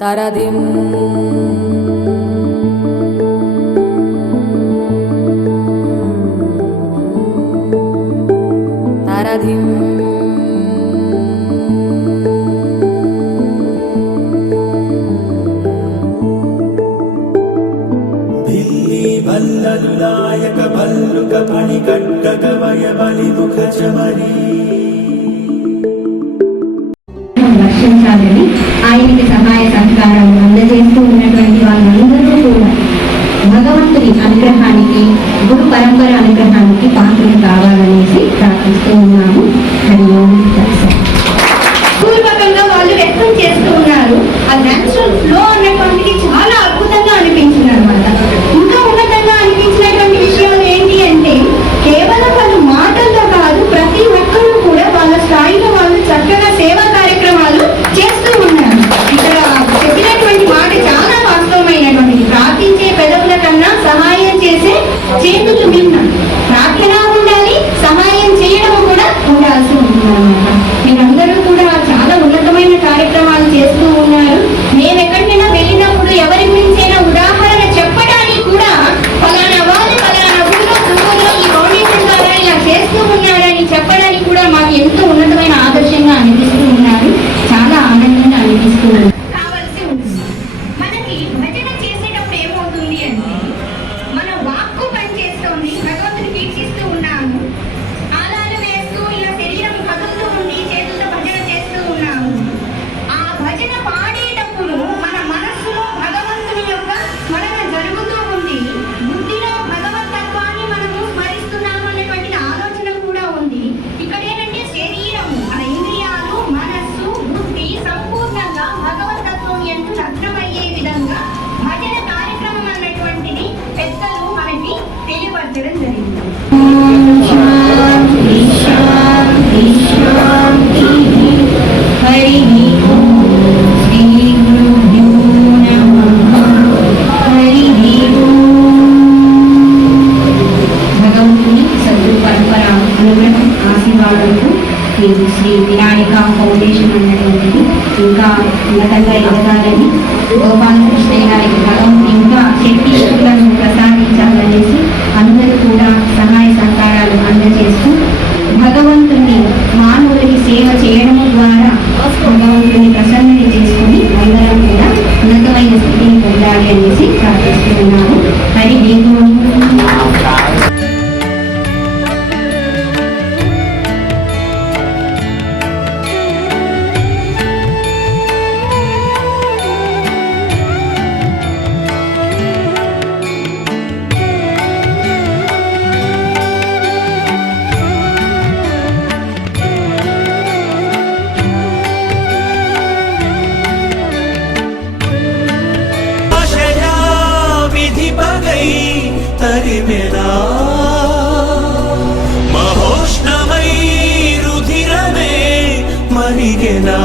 తరదిం. తరదిం. బల్లలులాయక బల్లుక పణి కట్టక వయ బలి ముఖ చమరీ. వర్షించాలని ఆయనకి సహాయ సహకారం అందజేస్తూ ఉన్నటువంటి school. శ్రీ వినాయక ఫౌండేషన్ అన్నటువంటిది ఇంకా ఉన్నతంగా ఎదగాలని గోపాలకృష్ణ గారికి కలం శాంతిని పొందాలి అనేసి ప్రార్థిస్తున్నాము మరి దీని తరిమెనా మహోష్ణమై రుధిరమే మరిగెనా.